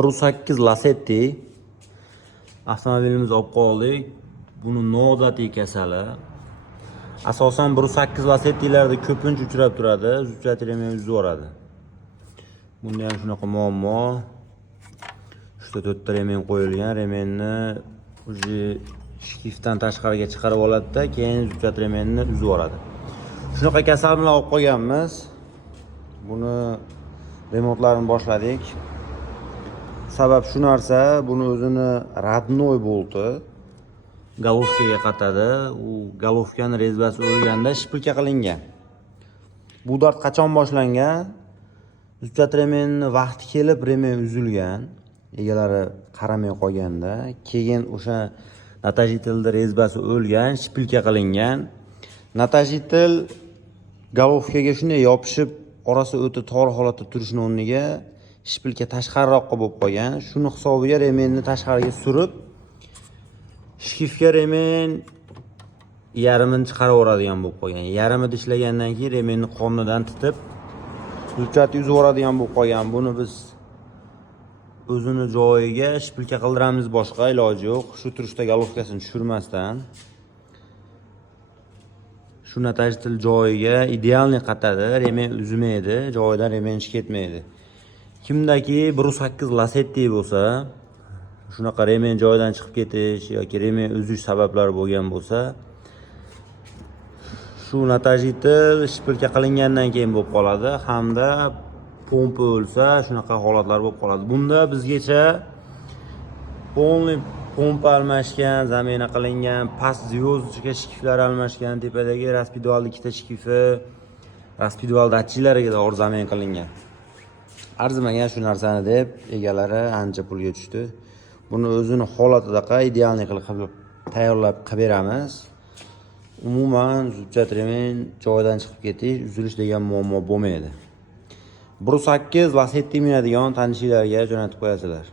108 Lacetti avtomobilimizni olib qoldik. Buni noodatiy kasali. Asosan 108 Lacettilarda ko'pincha uchrab turadi, zujjat remen uzib yuboradi. Bunda ham shunaqa muammo. 3 ta remen qo'yilgan, remenni o'zi shifdan tashqariga chiqarib oladi-da, keyin zujjat remenni uzib yuboradi. Shunaqa kasal bilan olib qolganmiz. Buni remontlarini boshladik. Sabab shu narsa, buni o'zini родной bolti golovkaga qatadi. U golovkani rezbasi o'lganda shpilka qilingan. Bu dard qachon boshlangan? Zujjat remenni vaqti kelib remen uzilgan, egalari qaramay qolganda, keyin o'sha natожителda rezbasi o'lgan, shpilka qilingan. Natожитель golovkaga shunday yopishib, orasi o'ta tor holatda turishning o'rniga shpilka tashqariroqqa bo'lib qolgan. Shuni hisobiga remenni tashqariga surib, shkifga remen yarmini chiqarib yuboradigan bo'lib qolgan. Yarmida ishlagandan keyin remenni qornidan titib, zujjatni uzib yuboradigan bo'lib qolgan. Buni biz o'zini joyiga shpilka qildiramiz, boshqa iloji yo'q. Shu turishda golovkasini tushirmasdan shu natожитель joyiga idealniy qatadi, remen uzmaydi, joyidan remen chiqib ketmaydi. Kimdaki 108 Lacetti bo'lsa, shunaqa remen joyidan chiqib ketish yoki remen uzish sabablari bo'lgan bo'lsa, shu natожитель shpilka qilingandan keyin bo'lib qoladi hamda pompa o'lsa, shunaqa holatlar bo'lib qoladi. Bunda bizgacha полный pompa almashgan, zamina qilingan, past звездочка shkiflar almashgan, tepadagi raspidvalni ikkita shkifi, raspidval datchilariga to'g'ri zamin qilingan. Arzimagan shu narsani deb egalari ancha pulga tushdi. Buni o'zini holatida idealniy qilib tayyorlab qilib beramiz. Umuman zujjat remen joyidan chiqib ketish, uzilish degan muammo bo'lmaydi. 108 Lacetti minadigan tanishlarga jo'natib qo'yasizlar.